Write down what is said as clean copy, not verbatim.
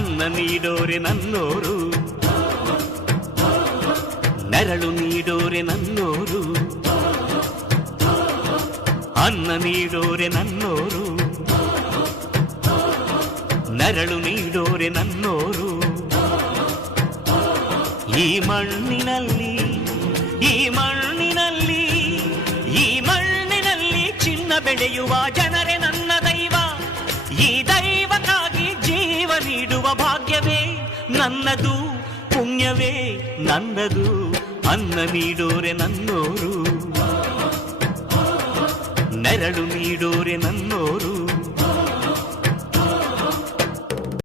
ಅನ್ನ ನೀಡೋರೆ ನನ್ನೋರು, ನೆರಳು ನೀಡೋರೆ ನನ್ನೋರು, ಅನ್ನ ನೀಡೋರೆ ನನ್ನೋರು, ನೆರಳು ನೀಡೋರೆ ನನ್ನೋರು. ಈ ಮಣ್ಣಿನಲ್ಲಿ ಈ ಮಣ್ಣಿನಲ್ಲಿ ಈ ಮಣ್ಣಿನಲ್ಲಿ ಚಿನ್ನ ಬೆಳೆಯುವ ಜನರೇ ನನ್ನ ದೈವ. ಈ ದೈವಕ್ಕಾಗಿ ಜೀವ ನೀಡುವ ಭಾಗ್ಯವೇ ನನ್ನದು, ಪುಣ್ಯವೇ ನನ್ನದು. ಅನ್ನ ನೀಡೋರೆ ನನ್ನೋರು, ನೆರಳು ನೀಡೋರೆ ನನ್ನೋರು,